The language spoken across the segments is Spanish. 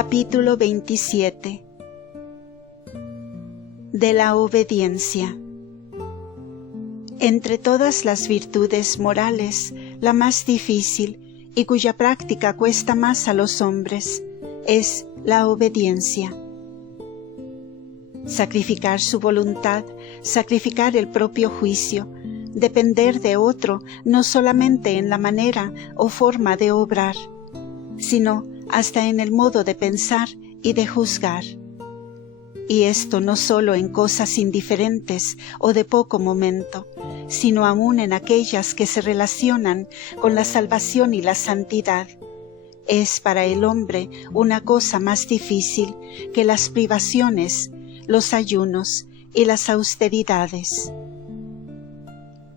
Capítulo 27. De la obediencia. Entre todas las virtudes morales, la más difícil y cuya práctica cuesta más a los hombres es la obediencia. Sacrificar su voluntad, sacrificar el propio juicio, depender de otro no solamente en la manera o forma de obrar, sino hasta en el modo de pensar y de juzgar. Y esto no solo en cosas indiferentes o de poco momento, sino aún en aquellas que se relacionan con la salvación y la santidad. Es para el hombre una cosa más difícil que las privaciones, los ayunos y las austeridades.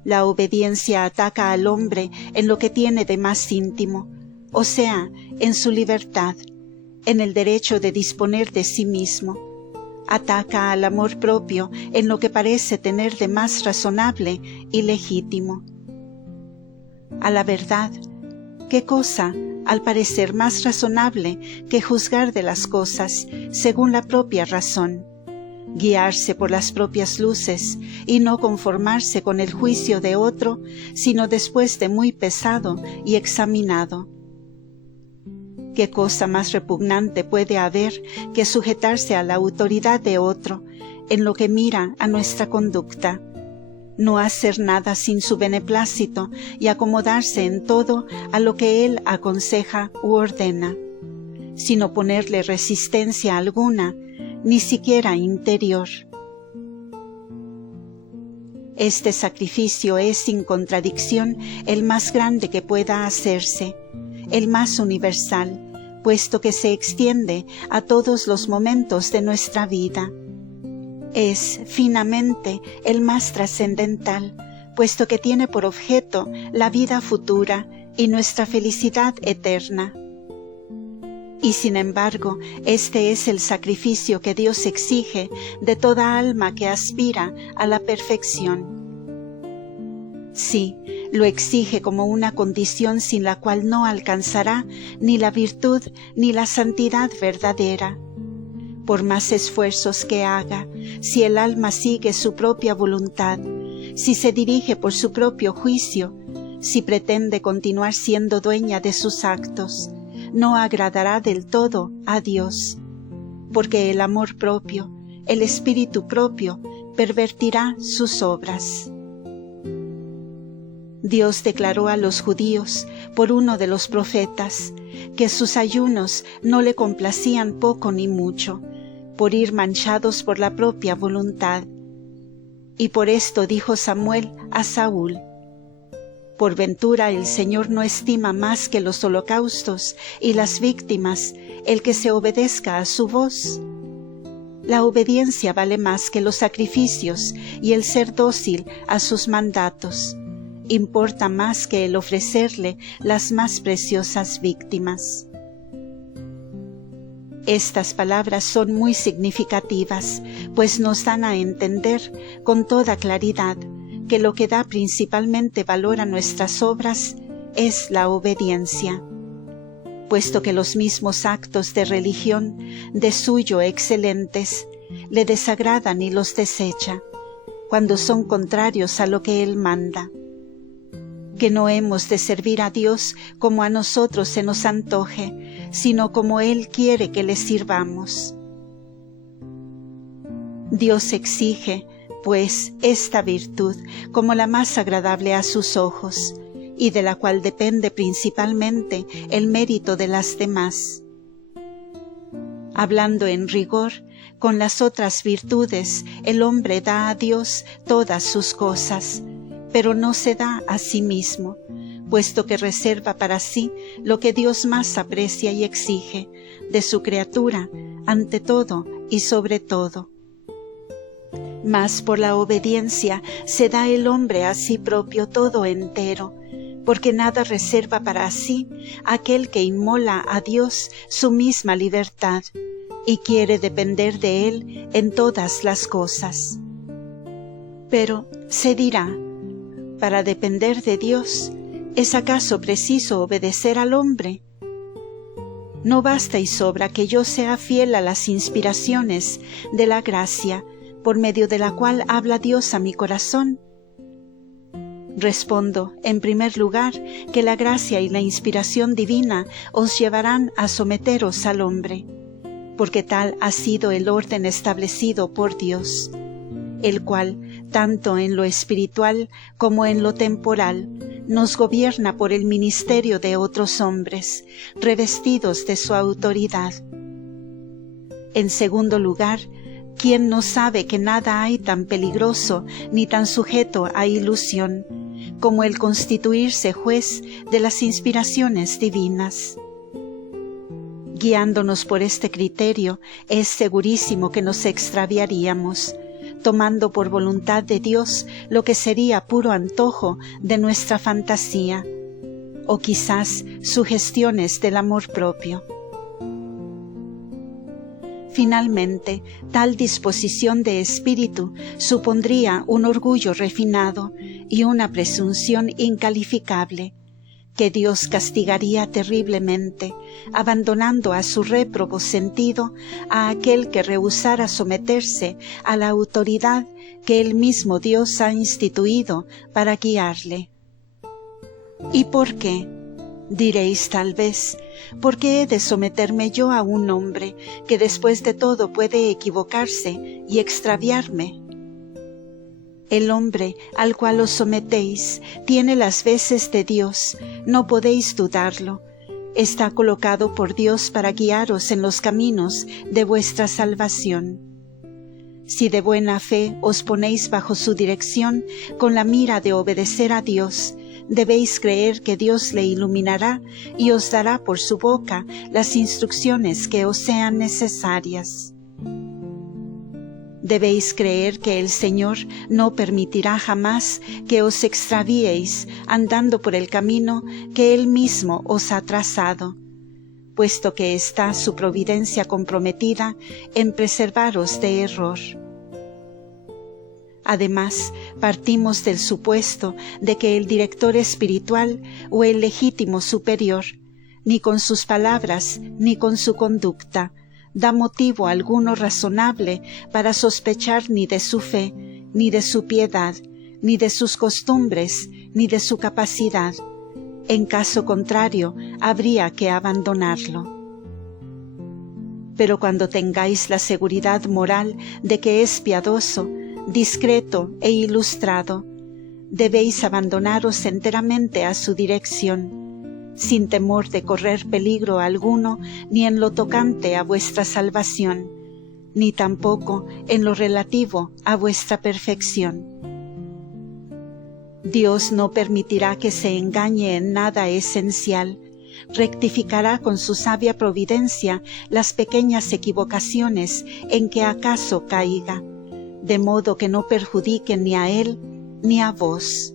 La obediencia ataca al hombre en lo que tiene de más íntimo, o sea, en su libertad, en el derecho de disponer de sí mismo. Ataca al amor propio en lo que parece tener de más razonable y legítimo. A la verdad, ¿qué cosa, al parecer más razonable que juzgar de las cosas según la propia razón? Guiarse por las propias luces y no conformarse con el juicio de otro, sino después de muy pesado y examinado. ¿Qué cosa más repugnante puede haber que sujetarse a la autoridad de otro en lo que mira a nuestra conducta? No hacer nada sin su beneplácito y acomodarse en todo a lo que él aconseja u ordena, sin oponerle resistencia alguna, ni siquiera interior. Este sacrificio es sin contradicción el más grande que pueda hacerse, el más universal, puesto que se extiende a todos los momentos de nuestra vida. Es, finamente, el más trascendental, puesto que tiene por objeto la vida futura y nuestra felicidad eterna. Y sin embargo, este es el sacrificio que Dios exige de toda alma que aspira a la perfección. Sí, lo exige como una condición sin la cual no alcanzará ni la virtud ni la santidad verdadera. Por más esfuerzos que haga, si el alma sigue su propia voluntad, si se dirige por su propio juicio, si pretende continuar siendo dueña de sus actos, no agradará del todo a Dios, porque el amor propio, el espíritu propio, pervertirá sus obras. Dios declaró a los judíos, por uno de los profetas, que sus ayunos no le complacían poco ni mucho, por ir manchados por la propia voluntad. Y por esto dijo Samuel a Saúl: «Por ventura el Señor no estima más que los holocaustos y las víctimas el que se obedezca a su voz». La obediencia vale más que los sacrificios y el ser dócil a sus mandatos. Importa más que el ofrecerle las más preciosas víctimas. Estas palabras son muy significativas, pues nos dan a entender con toda claridad que lo que da principalmente valor a nuestras obras es la obediencia, puesto que los mismos actos de religión, de suyo excelentes, le desagradan y los desecha, cuando son contrarios a lo que Él manda. Que no hemos de servir a Dios como a nosotros se nos antoje, sino como Él quiere que le sirvamos. Dios exige, pues, esta virtud como la más agradable a sus ojos, y de la cual depende principalmente el mérito de las demás. Hablando en rigor, con las otras virtudes el hombre da a Dios todas sus cosas, pero no se da a sí mismo, puesto que reserva para sí lo que Dios más aprecia y exige de su criatura, ante todo y sobre todo. Mas por la obediencia se da el hombre a sí propio todo entero, porque nada reserva para sí aquel que inmola a Dios su misma libertad y quiere depender de Él en todas las cosas. Pero se dirá: para depender de Dios, ¿es acaso preciso obedecer al hombre? No basta y sobra que yo sea fiel a las inspiraciones de la gracia, por medio de la cual habla Dios a mi corazón. Respondo, en primer lugar, que la gracia y la inspiración divina os llevarán a someteros al hombre, porque tal ha sido el orden establecido por Dios, el cual, tanto en lo espiritual como en lo temporal, nos gobierna por el ministerio de otros hombres, revestidos de su autoridad. En segundo lugar, ¿quién no sabe que nada hay tan peligroso ni tan sujeto a ilusión como el constituirse juez de las inspiraciones divinas? Guiándonos por este criterio, es segurísimo que nos extraviaríamos, tomando por voluntad de Dios lo que sería puro antojo de nuestra fantasía, o quizás sugestiones del amor propio. Finalmente, tal disposición de espíritu supondría un orgullo refinado y una presunción incalificable, que Dios castigaría terriblemente, abandonando a su réprobo sentido a aquel que rehusara someterse a la autoridad que el mismo Dios ha instituido para guiarle. ¿Y por qué? Diréis tal vez, ¿por qué he de someterme yo a un hombre que después de todo puede equivocarse y extraviarme? El hombre al cual os sometéis tiene las veces de Dios, no podéis dudarlo. Está colocado por Dios para guiaros en los caminos de vuestra salvación. Si de buena fe os ponéis bajo su dirección con la mira de obedecer a Dios, debéis creer que Dios le iluminará y os dará por su boca las instrucciones que os sean necesarias. Debéis creer que el Señor no permitirá jamás que os extraviéis andando por el camino que Él mismo os ha trazado, puesto que está su providencia comprometida en preservaros de error. Además, partimos del supuesto de que el director espiritual o el legítimo superior, ni con sus palabras ni con su conducta, da motivo alguno razonable para sospechar ni de su fe, ni de su piedad, ni de sus costumbres, ni de su capacidad. En caso contrario, habría que abandonarlo. Pero cuando tengáis la seguridad moral de que es piadoso, discreto e ilustrado, debéis abandonaros enteramente a su dirección, sin temor de correr peligro alguno ni en lo tocante a vuestra salvación, ni tampoco en lo relativo a vuestra perfección. Dios no permitirá que se engañe en nada esencial, rectificará con su sabia providencia las pequeñas equivocaciones en que acaso caiga, de modo que no perjudiquen ni a Él ni a vos.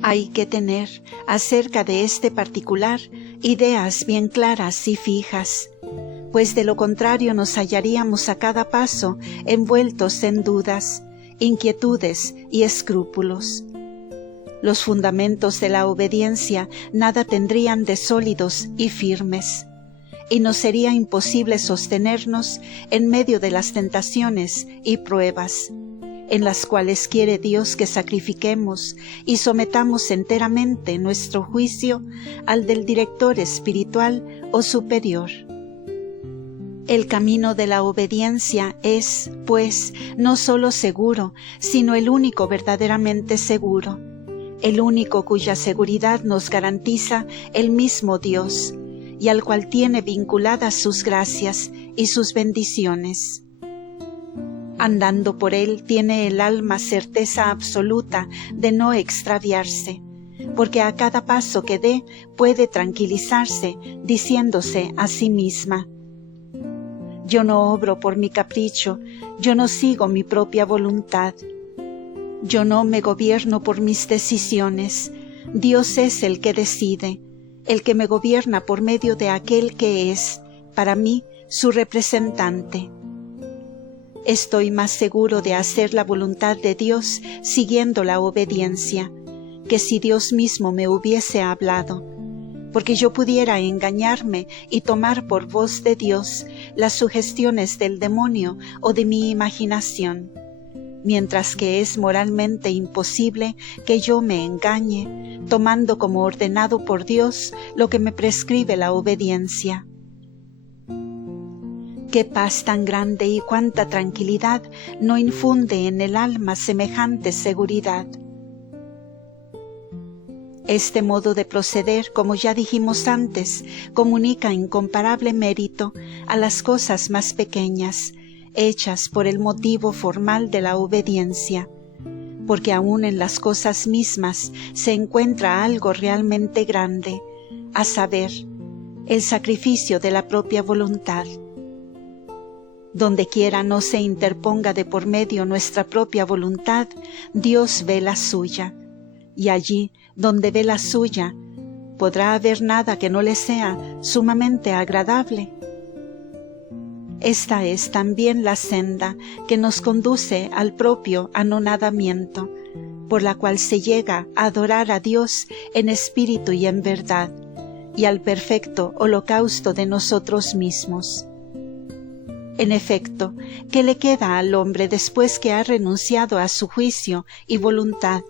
Hay que tener, acerca de este particular, ideas bien claras y fijas, pues de lo contrario nos hallaríamos a cada paso envueltos en dudas, inquietudes y escrúpulos. Los fundamentos de la obediencia nada tendrían de sólidos y firmes, y nos sería imposible sostenernos en medio de las tentaciones y pruebas, en las cuales quiere Dios que sacrifiquemos y sometamos enteramente nuestro juicio al del director espiritual o superior. El camino de la obediencia es, pues, no solo seguro, sino el único verdaderamente seguro, el único cuya seguridad nos garantiza el mismo Dios, y al cual tiene vinculadas sus gracias y sus bendiciones. Andando por él tiene el alma certeza absoluta de no extraviarse, porque a cada paso que dé puede tranquilizarse diciéndose a sí misma: yo no obro por mi capricho, yo no sigo mi propia voluntad, yo no me gobierno por mis decisiones, Dios es el que decide, el que me gobierna por medio de aquel que es, para mí, su representante. Estoy más seguro de hacer la voluntad de Dios siguiendo la obediencia, que si Dios mismo me hubiese hablado, porque yo pudiera engañarme y tomar por voz de Dios las sugestiones del demonio o de mi imaginación, mientras que es moralmente imposible que yo me engañe, tomando como ordenado por Dios lo que me prescribe la obediencia. Qué paz tan grande y cuánta tranquilidad no infunde en el alma semejante seguridad. Este modo de proceder, como ya dijimos antes, comunica incomparable mérito a las cosas más pequeñas, hechas por el motivo formal de la obediencia, porque aún en las cosas mismas se encuentra algo realmente grande, a saber, el sacrificio de la propia voluntad. Donde quiera no se interponga de por medio nuestra propia voluntad, Dios ve la suya, y allí donde ve la suya, ¿podrá haber nada que no le sea sumamente agradable? Esta es también la senda que nos conduce al propio anonadamiento, por la cual se llega a adorar a Dios en espíritu y en verdad, y al perfecto holocausto de nosotros mismos. En efecto, ¿qué le queda al hombre después que ha renunciado a su juicio y voluntad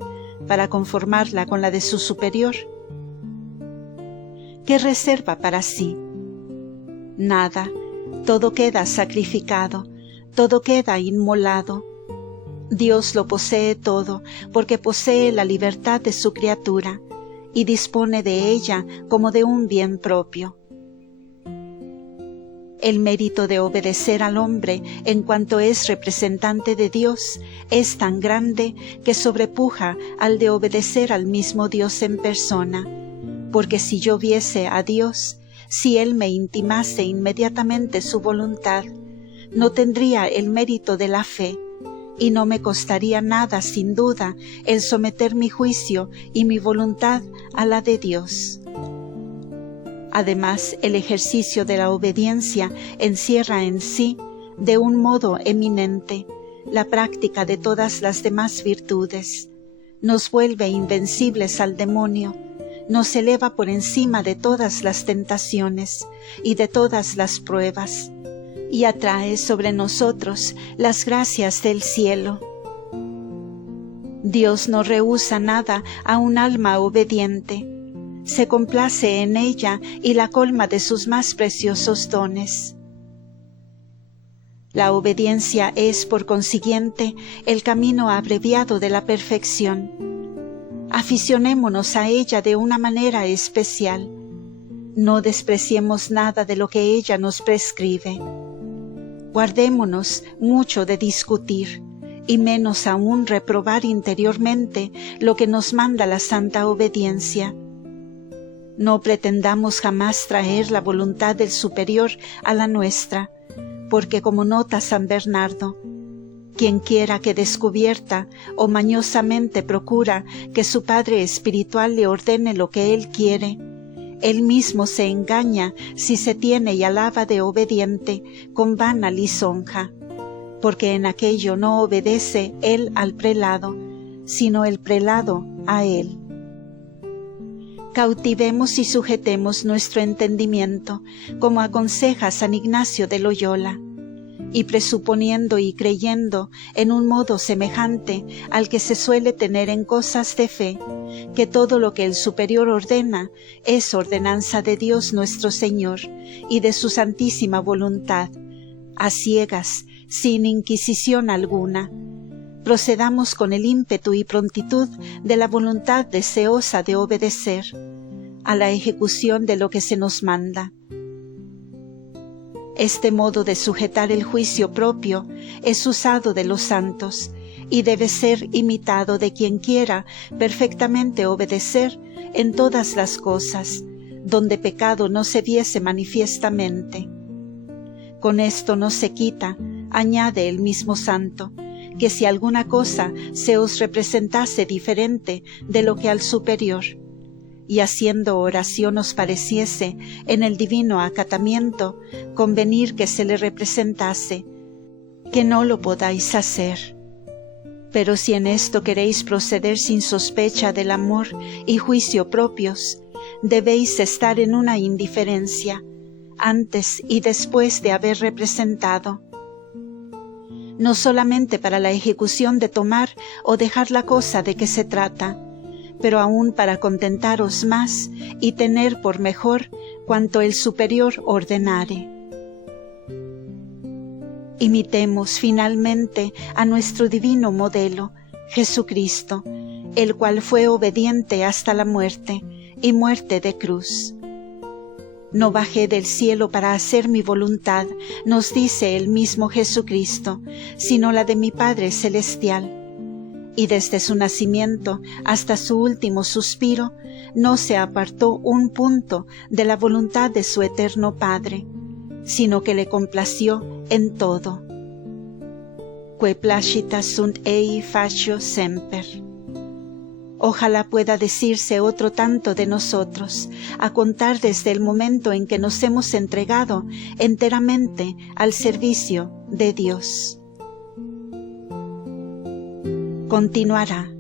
para conformarla con la de su superior? ¿Qué reserva para sí? Nada, todo queda sacrificado, todo queda inmolado. Dios lo posee todo, porque posee la libertad de su criatura, y dispone de ella como de un bien propio. El mérito de obedecer al hombre en cuanto es representante de Dios es tan grande que sobrepuja al de obedecer al mismo Dios en persona, porque si yo viese a Dios, si Él me intimase inmediatamente su voluntad, no tendría el mérito de la fe, y no me costaría nada sin duda el someter mi juicio y mi voluntad a la de Dios. Además, el ejercicio de la obediencia encierra en sí, de un modo eminente, la práctica de todas las demás virtudes, nos vuelve invencibles al demonio, nos eleva por encima de todas las tentaciones y de todas las pruebas, y atrae sobre nosotros las gracias del cielo. Dios no rehúsa nada a un alma obediente, se complace en ella y la colma de sus más preciosos dones. La obediencia es, por consiguiente, el camino abreviado de la perfección. Aficionémonos a ella de una manera especial. No despreciemos nada de lo que ella nos prescribe. Guardémonos mucho de discutir, y menos aún reprobar interiormente lo que nos manda la santa obediencia. No pretendamos jamás traer la voluntad del superior a la nuestra, porque como nota San Bernardo, quien quiera que descubierta o mañosamente procura que su padre espiritual le ordene lo que él quiere, él mismo se engaña si se tiene y alaba de obediente con vana lisonja, porque en aquello no obedece él al prelado, sino el prelado a él. Cautivemos y sujetemos nuestro entendimiento, como aconseja San Ignacio de Loyola, y presuponiendo y creyendo en un modo semejante al que se suele tener en cosas de fe, que todo lo que el superior ordena es ordenanza de Dios nuestro Señor y de su santísima voluntad, a ciegas, sin inquisición alguna, procedamos con el ímpetu y prontitud de la voluntad deseosa de obedecer a la ejecución de lo que se nos manda. Este modo de sujetar el juicio propio es usado de los santos y debe ser imitado de quien quiera perfectamente obedecer en todas las cosas, donde pecado no se viese manifiestamente. Con esto no se quita, añade el mismo santo, que si alguna cosa se os representase diferente de lo que al superior, y haciendo oración os pareciese en el divino acatamiento convenir que se le representase, que no lo podáis hacer. Pero si en esto queréis proceder sin sospecha del amor y juicio propios, debéis estar en una indiferencia, antes y después de haber representado, no solamente para la ejecución de tomar o dejar la cosa de que se trata, pero aún para contentaros más y tener por mejor cuanto el superior ordenare. Imitemos finalmente a nuestro divino modelo, Jesucristo, el cual fue obediente hasta la muerte y muerte de cruz. No bajé del cielo para hacer mi voluntad, nos dice el mismo Jesucristo, sino la de mi Padre Celestial. Y desde su nacimiento hasta su último suspiro, no se apartó un punto de la voluntad de su eterno Padre, sino que le complació en todo. Que placita sunt ei facio semper. Ojalá pueda decirse otro tanto de nosotros, a contar desde el momento en que nos hemos entregado enteramente al servicio de Dios. Continuará.